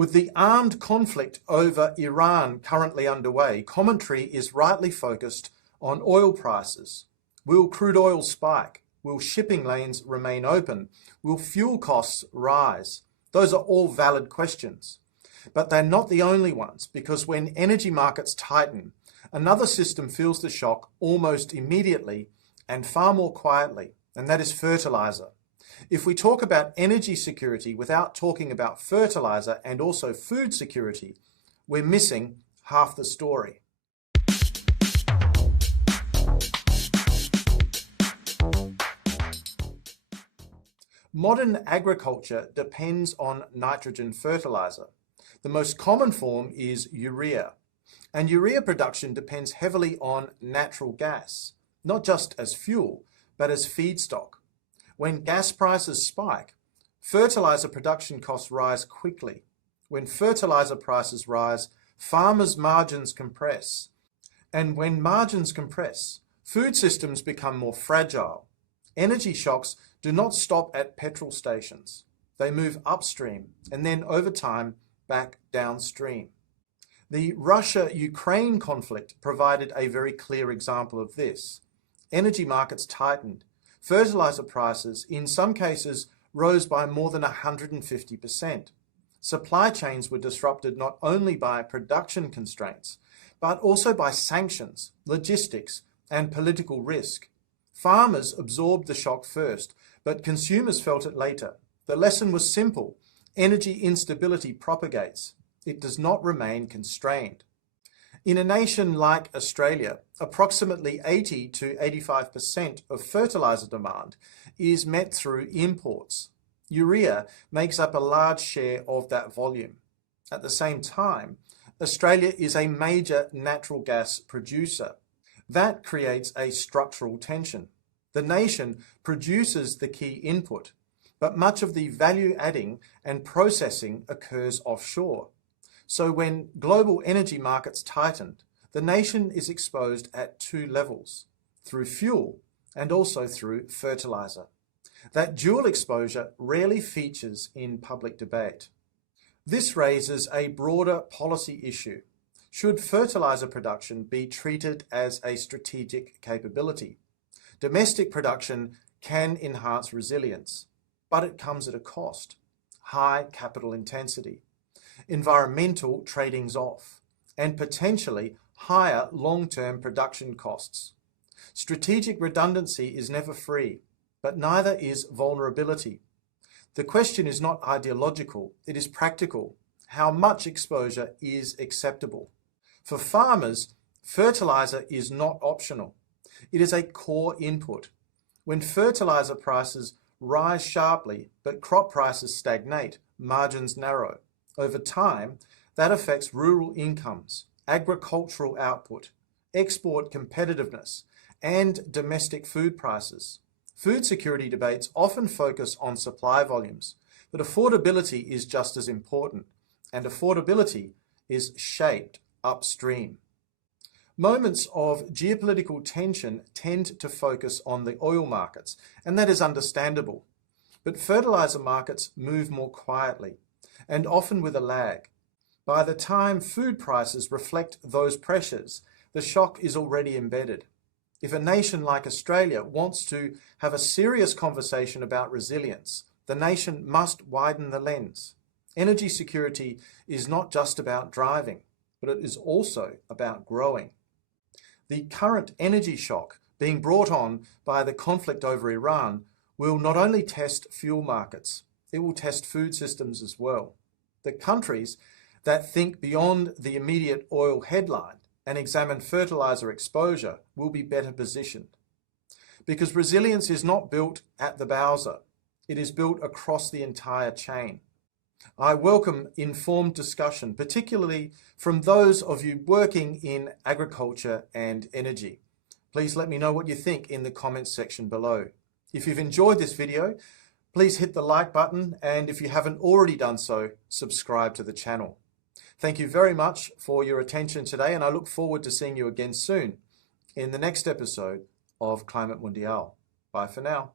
With the armed conflict over Iran currently underway, commentary is rightly focused on oil prices. Will crude oil spike? Will shipping lanes remain open? Will fuel costs rise? Those are all valid questions. But they're not the only ones, because when energy markets tighten, another system feels the shock almost immediately and far more quietly, and that is fertiliser. If we talk about energy security without talking about fertiliser and also food security, we're missing half the story. Modern agriculture depends on nitrogen fertiliser. The most common form is urea, and urea production depends heavily on natural gas, not just as fuel, but as feedstock. When gas prices spike, fertiliser production costs rise quickly. When fertiliser prices rise, farmers' margins compress. And when margins compress, food systems become more fragile. Energy shocks do not stop at petrol stations. They move upstream and then over time back downstream. The Russia-Ukraine conflict provided a very clear example of this. Energy markets tightened. Fertiliser prices, in some cases, rose by more than 150%. Supply chains were disrupted not only by production constraints, but also by sanctions, logistics, and political risk. Farmers absorbed the shock first, but consumers felt it later. The lesson was simple. Energy instability propagates. It does not remain constrained. In a nation like Australia, approximately 80 to 85% of fertiliser demand is met through imports. Urea makes up a large share of that volume. At the same time, Australia is a major natural gas producer. That creates a structural tension. The nation produces the key input, but much of the value adding and processing occurs offshore. So when global energy markets tighten, the nation is exposed at two levels, through fuel and also through fertiliser. That dual exposure rarely features in public debate. This raises a broader policy issue. Should fertiliser production be treated as a strategic capability? Domestic production can enhance resilience, but it comes at a cost: high capital intensity, environmental trading's off, and potentially higher long-term production costs. Strategic redundancy is never free, but neither is vulnerability. The question is not ideological, it is practical. How much exposure is acceptable? For farmers, fertiliser is not optional. It is a core input. When fertiliser prices rise sharply, but crop prices stagnate, margins narrow. Over time, that affects rural incomes, agricultural output, export competitiveness, and domestic food prices. Food security debates often focus on supply volumes, but affordability is just as important, and affordability is shaped upstream. Moments of geopolitical tension tend to focus on the oil markets, and that is understandable. But fertiliser markets move more quietly, and often with a lag. By the time food prices reflect those pressures, the shock is already embedded. If a nation like Australia wants to have a serious conversation about resilience, the nation must widen the lens. Energy security is not just about driving, but it is also about growing. The current energy shock being brought on by the conflict over Iran will not only test fuel markets, it will test food systems as well. The countries that think beyond the immediate oil headline and examine fertiliser exposure will be better positioned. Because resilience is not built at the bowser, it is built across the entire chain. I welcome informed discussion, particularly from those of you working in agriculture and energy. Please let me know what you think in the comments section below. If you've enjoyed this video, please hit the like button, and if you haven't already done so, subscribe to the channel. Thank you very much for your attention today, and I look forward to seeing you again soon in the next episode of Climate Mundial. Bye for now.